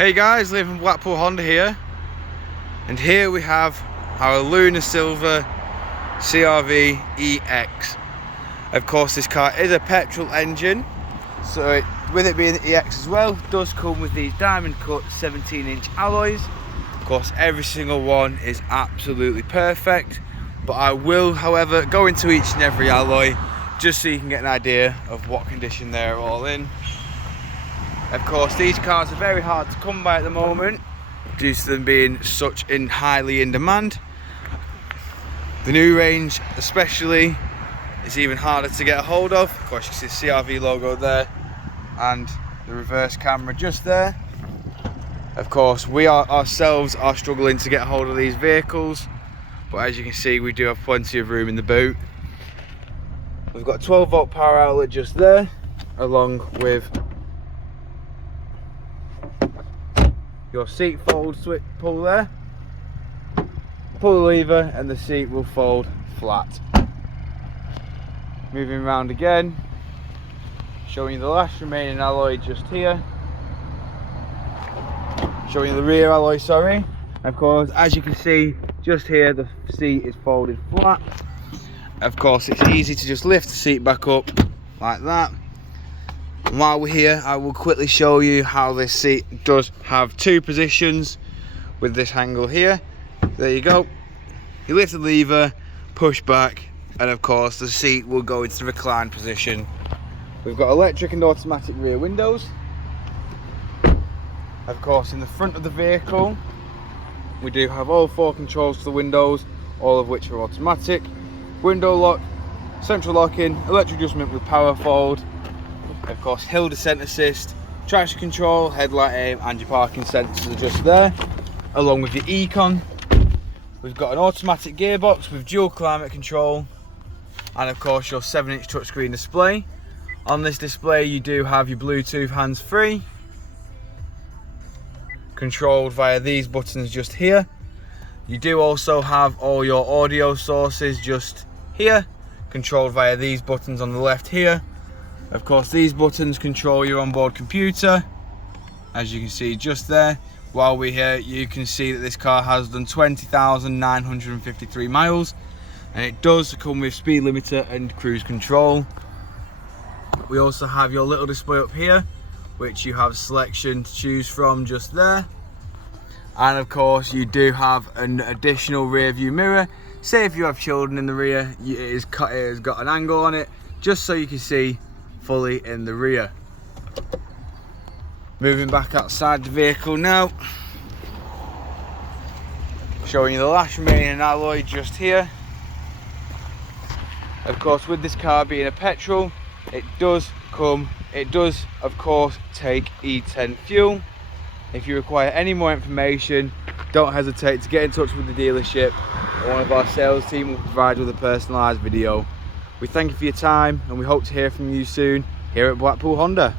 Hey guys, Liam from Blackpool Honda here, and here we have our Lunar Silver CR-V EX. Of course, this car is a petrol engine, so with it being the EX as well, it does come with these diamond cut 17-inch alloys. Of course, every single one is absolutely perfect, but I will, however, go into each and every alloy just so you can get an idea of what condition they're all in. Of course, these cars are very hard to come by at the moment due to them being highly in demand. The new range especially is even harder to get a hold of. Of course, you see the CR-V logo there and the reverse camera just there. Of course, we ourselves are struggling to get a hold of these vehicles, but as you can see, we do have plenty of room in the boot. We've got a 12-volt power outlet just there, along with your seat fold switch pull there. Pull the lever and the seat will fold flat. Moving around again, showing you the last remaining alloy just here. Showing you the rear alloy, sorry. Of course, as you can see, just here the seat is folded flat. Of course, it's easy to just lift the seat back up like that. And while we're here, I will quickly show you how this seat does have two positions with this angle here. There you go. You lift the lever, push back, and of course the seat will go into the recline position. We've got electric and automatic rear windows. Of course, in the front of the vehicle, we do have all four controls to the windows, all of which are automatic. Window lock, central locking, electric adjustment with power fold. Of course, hill descent assist, traction control, headlight aim, and your parking sensors are just there, along with your econ. We've got an automatic gearbox with dual climate control, and of course your 7-inch touchscreen display. On this display you do have your Bluetooth hands-free, controlled via these buttons just here. You do also have all your audio sources just here, controlled via these buttons on the left here. Of course, these buttons control your onboard computer, as you can see just there. While we're here, you can see that this car has done 20,953 miles, and it does come with speed limiter and cruise control. We also have your little display up here, which you have selection to choose from just there. And of course, you do have an additional rear view mirror. Say if you have children in the rear, it has got an angle on it, just so you can see fully in the rear. Moving back outside the vehicle now, showing you the last remaining alloy just here. Of course, with this car being a petrol, it does of course take E10 fuel. If you require any more information, don't hesitate to get in touch with the dealership, and one of our sales team will provide you with a personalised video. We thank you for your time, and we hope to hear from you soon here at Blackpool Honda.